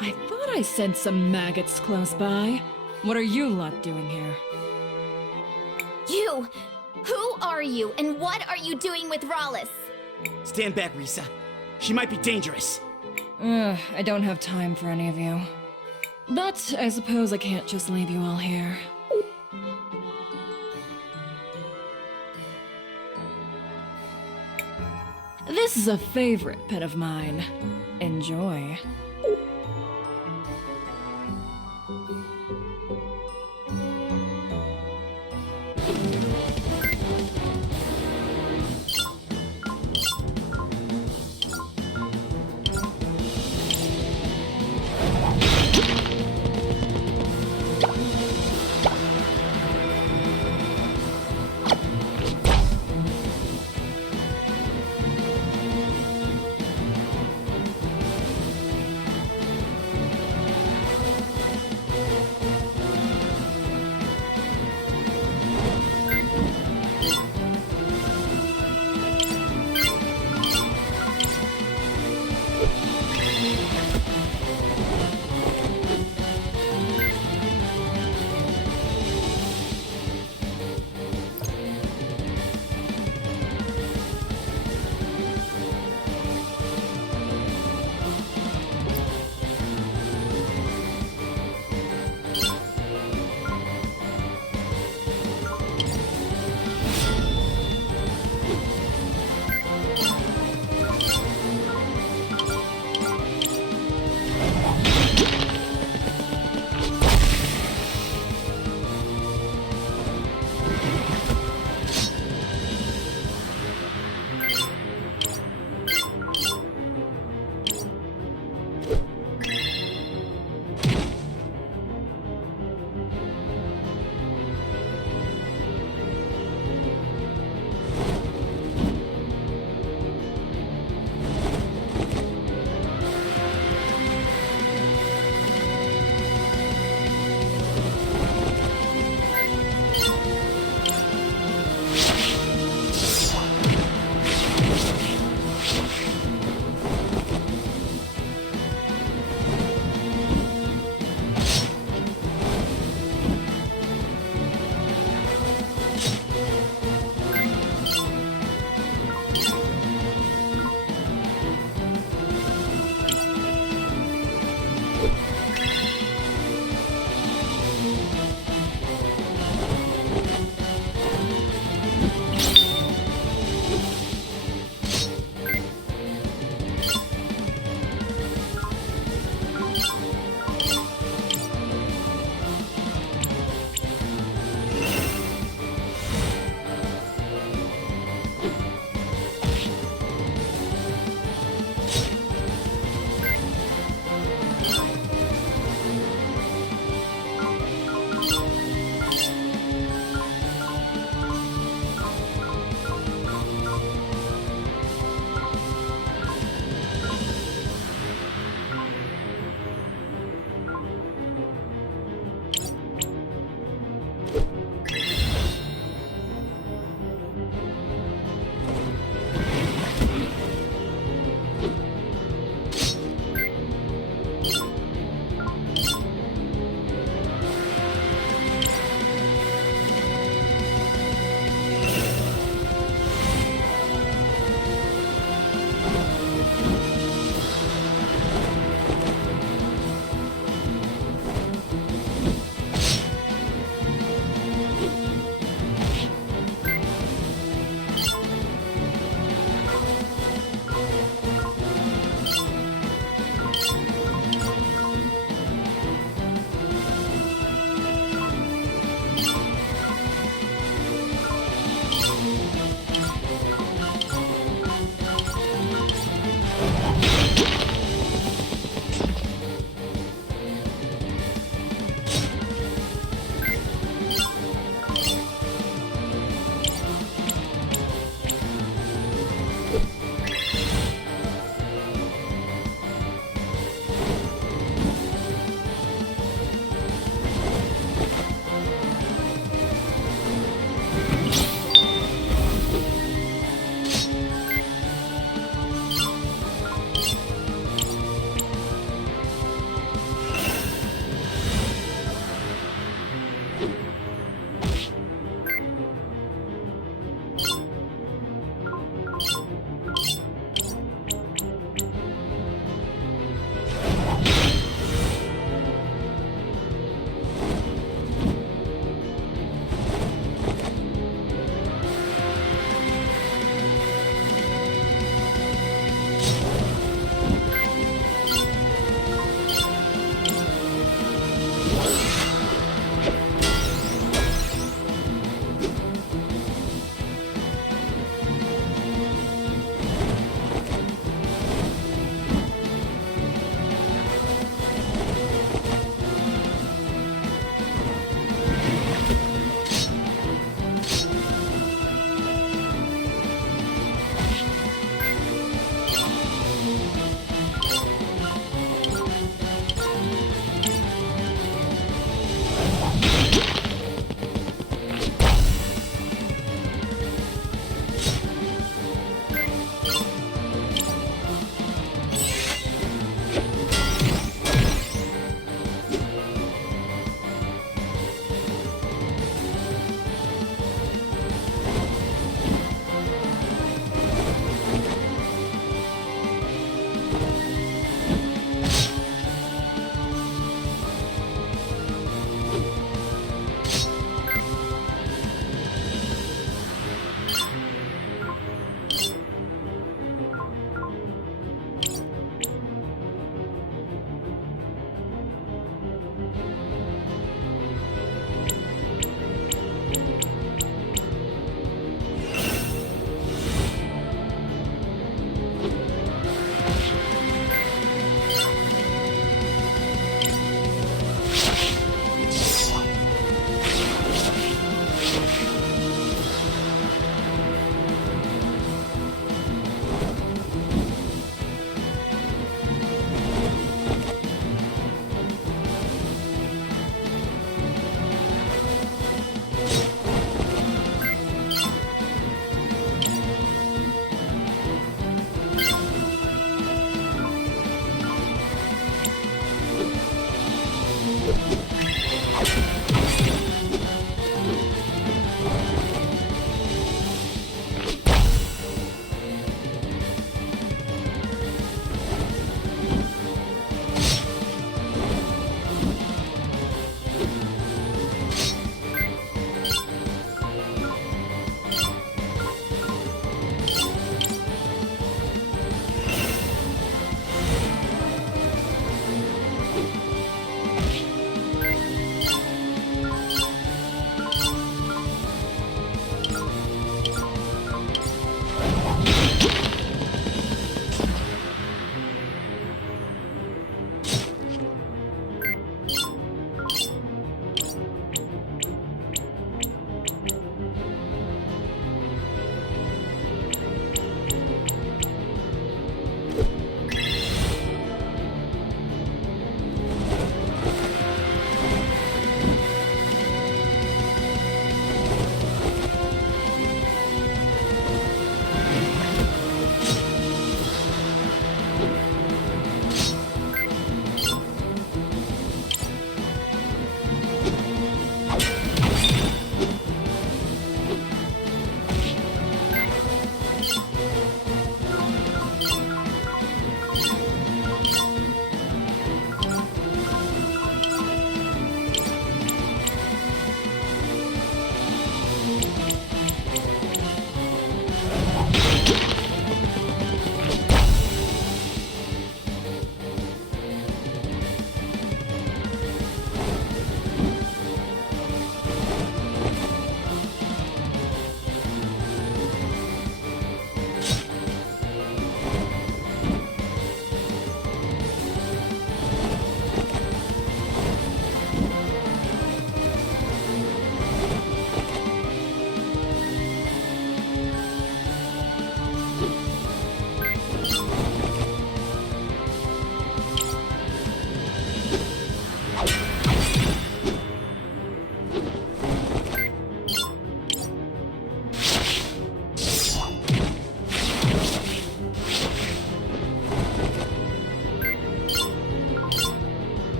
I thought I sensed some maggots close by. What are you lot doing here? You! Who are you, and what are you doing with Rawlis? Stand back, Rysa. She might be dangerous. I don't have time for any of you. But I suppose I can't just leave you all here. This is a favorite pet of mine. Enjoy.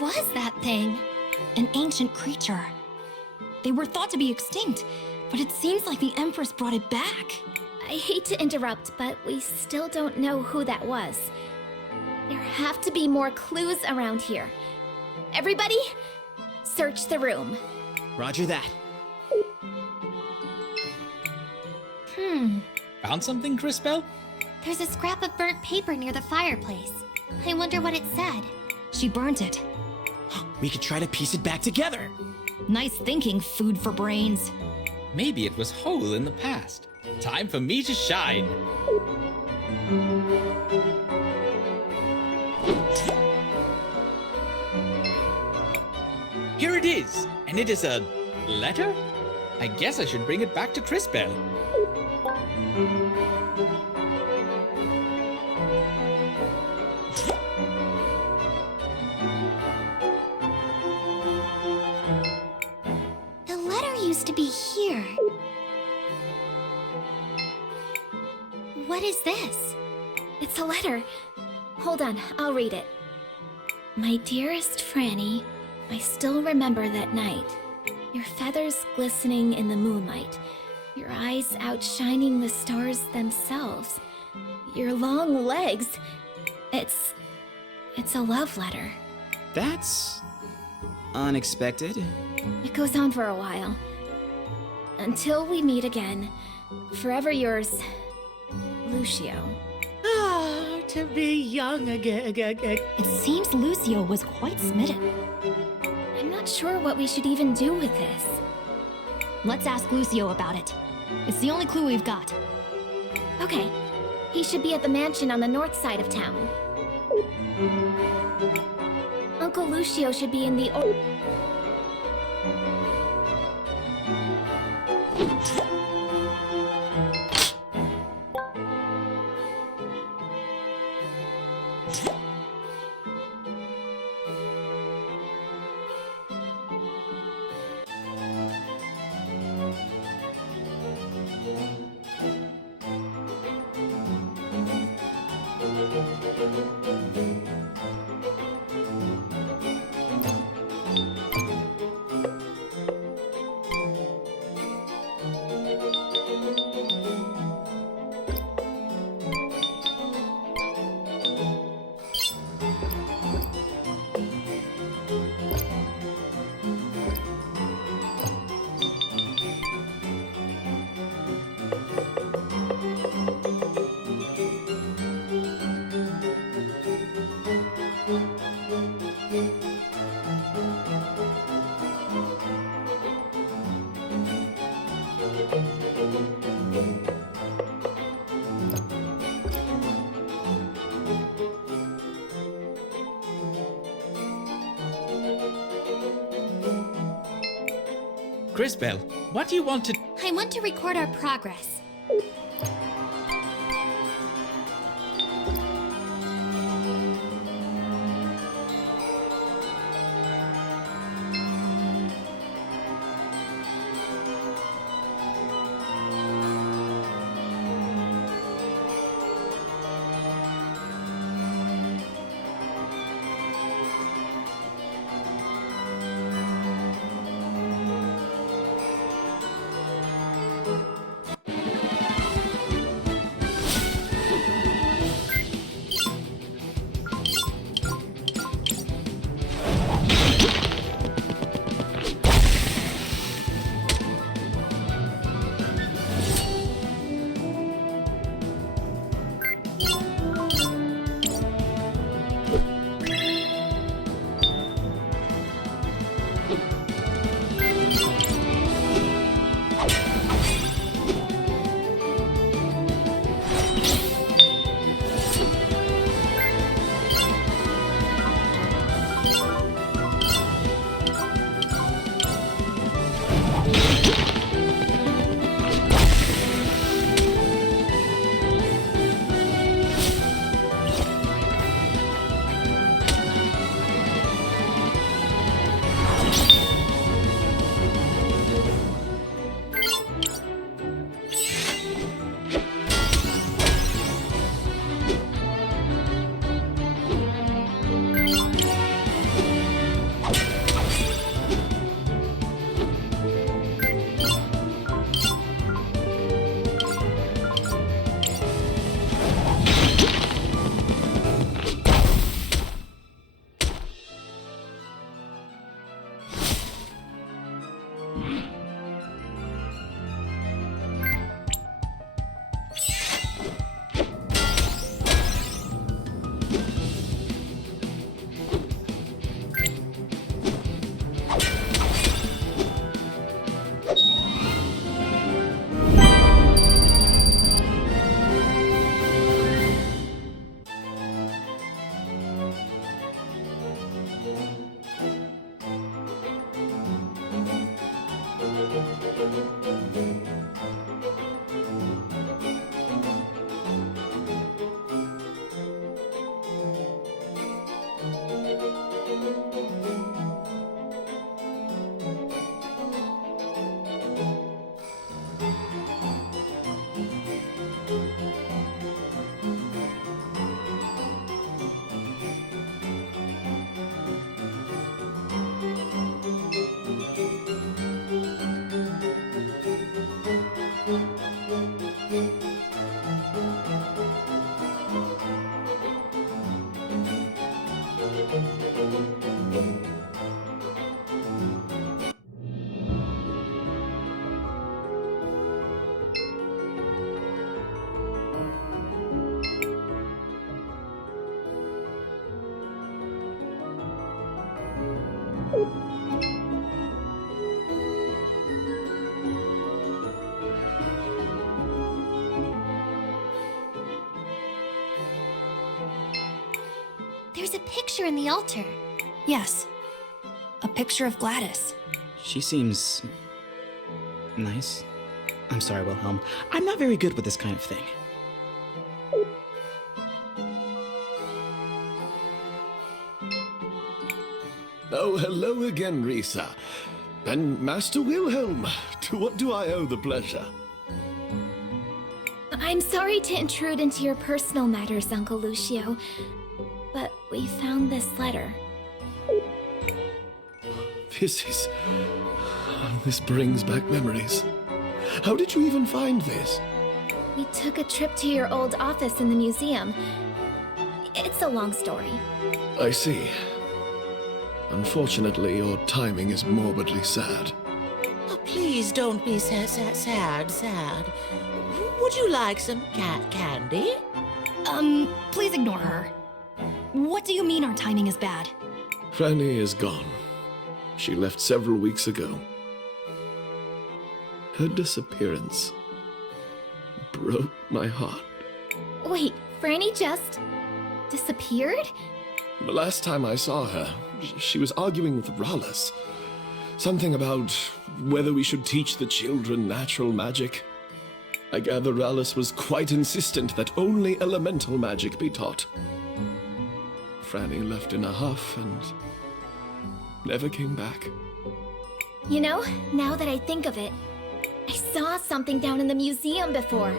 was that thing? An ancient creature. They were thought to be extinct, but it seems like the Empress brought it back. I hate to interrupt, but we still don't know who that was. There have to be more clues around here. Everybody, search the room. Roger that. Found something, Crisbell? There's a scrap of burnt paper near the fireplace. I wonder what it said. She burnt it. We could try to piece it back together. Nice thinking, food for brains. Maybe it was whole in the past. Time for me to shine. Here it is, and it is a letter? I guess I should bring it back to Crisbell. The letter used to be here. What is this? It's a letter. Hold on, I'll read it. My dearest Franny, I still remember that night. Your feathers glistening in the moonlight. Your eyes outshining the stars themselves. Your long legs. It's a love letter. That's unexpected. It goes on for a while. Until we meet again. Forever yours, Lucio. Ah, to be young again. It seems Lucio was quite smitten. I'm not sure what we should even do with this. Let's ask Lucio about it. It's the only clue we've got. Okay. He should be at the mansion on the north side of town. Uncle Lucio should be in the... Crisbell, what do you want to... I want to record our progress. There's a picture in the altar. Yes. A picture of Gladys. She seems... nice. I'm sorry, Wilhelm. I'm not very good with this kind of thing. Oh, hello again, Rysa. And Master Wilhelm, to what do I owe the pleasure? I'm sorry to intrude into your personal matters, Uncle Lucio, but we found this letter. This brings back memories. How did you even find this? We took a trip to your old office in the museum. It's a long story. I see. Unfortunately, your timing is morbidly sad. Oh, please don't be sad. Would you like some candy? Please ignore her. What do you mean our timing is bad? Franny is gone. She left several weeks ago. Her disappearance broke my heart. Wait, Franny just disappeared? The last time I saw her, she was arguing with Rallis. Something about whether we should teach the children natural magic. I gather Rallis was quite insistent that only elemental magic be taught. Franny left in a huff and never came back. You know, now that I think of it, I saw something down in the museum before.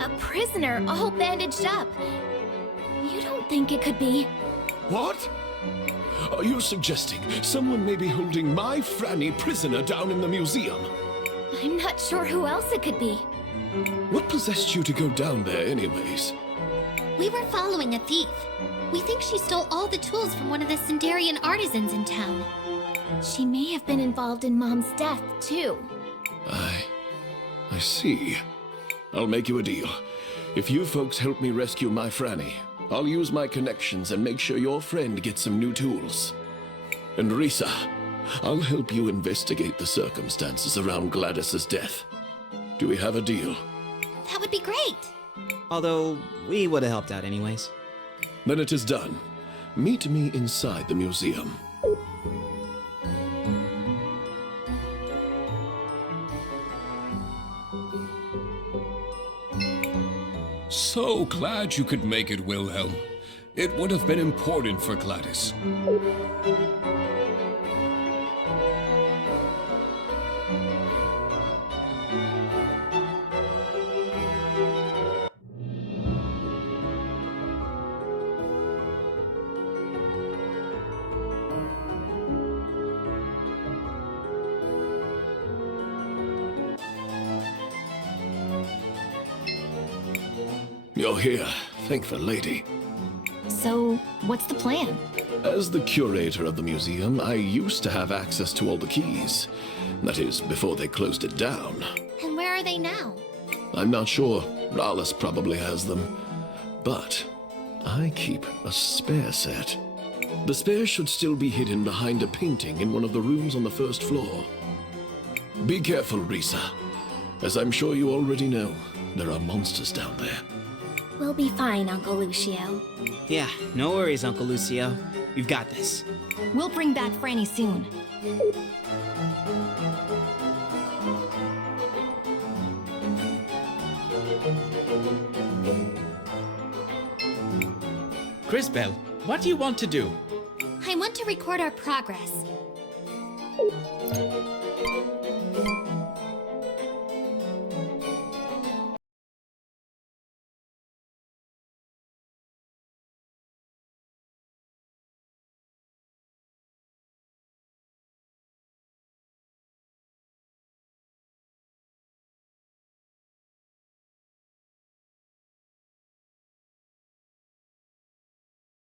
A prisoner all bandaged up. You don't think it could be... What? Are you suggesting someone may be holding my Franny prisoner down in the museum? I'm not sure who else it could be. What possessed you to go down there anyways? We were following a thief. We think she stole all the tools from one of the Sindarian artisans in town. She may have been involved in Mom's death, too. I see. I'll make you a deal. If you folks help me rescue my Franny, I'll use my connections and make sure your friend gets some new tools. And Rysa, I'll help you investigate the circumstances around Gladys's death. Do we have a deal? That would be great. Although, we would have helped out anyways. Then it is done. Meet me inside the museum. So glad you could make it, Wilhelm. It would have been important for Gladys. You're here. Thank the lady. So, what's the plan? As the curator of the museum, I used to have access to all the keys. That is, before they closed it down. And where are they now? I'm not sure. Rallis probably has them. But I keep a spare set. The spare should still be hidden behind a painting in one of the rooms on the first floor. Be careful, Rysa. As I'm sure you already know, there are monsters down there. We'll be fine, Uncle Lucio. Yeah, no worries, Uncle Lucio. We've got this. We'll bring back Franny soon. Crisbell, what do you want to do? I want to record our progress.